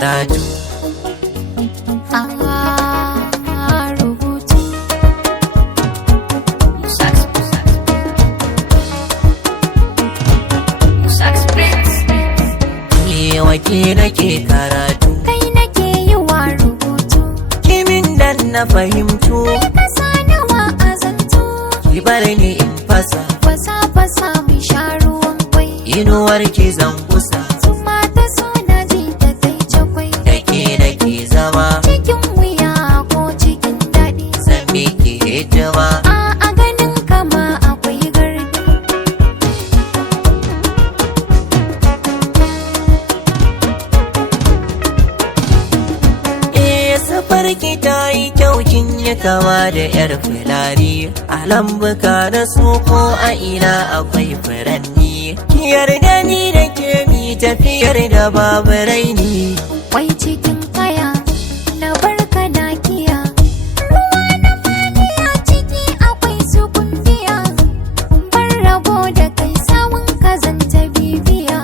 karatu. Rubutu. Wake nake karatu, Kai nake yi wa rubutu. kimin dan na fahimtu, Kai ka sani wa azantu. ki bar ni in fasa, Fasa mu sha ruwan kwai. inuwar ki zan kusa, Zuma ta so na ji ta tai cakwai. da ke nake zama, Cikin wuya ko cikin daɗi. zan miki hidima. A ganin kama akwai gardi. Safarki ta yi kyau kin yi kama da yar fulani, a lambuka na so ko a ina akwai furanni, ki yarda ni da ke mi tafiyar da babu raini. Kwai cikin kaya na barka na kiya. Ruwa na fadiya ciki akwai su kumbiya. Bar rabo da kai sawun kazanta bibiya.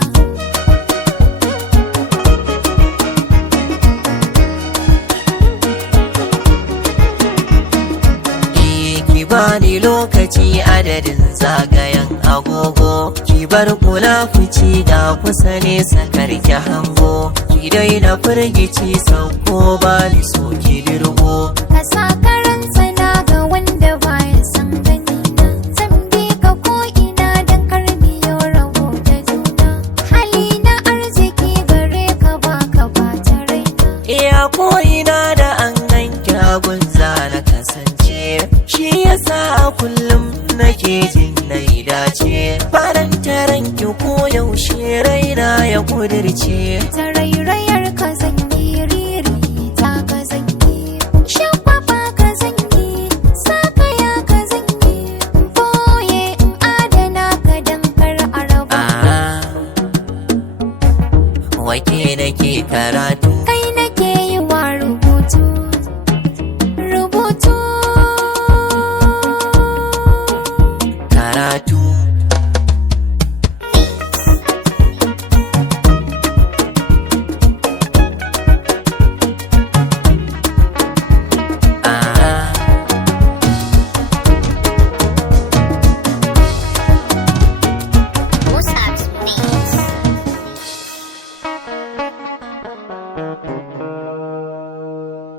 Ki bani lokaci adadin zagayen agogo, ki bar kula fici da kusa nesa karki hango, ki daina firgici sauko bani so ki dirgo. Ka sa karan sana ga wanda baya san gani na. Zan bi ka ko ina dan karmiyo rabo da juna. Hali na arziki gare ka baka bata raina. Iya ko ina da an ganki abun za na kasance, shi yasa a kullum nake jin na dace, faranta ranki ko yaushe raina ya kudirce. Tarairayar ka zanyi riri ta ka zanyi. Shagwaba ka zanyi, sakaya ka zanyi. Boye in adana ka dankar araba. Wake nake karatu.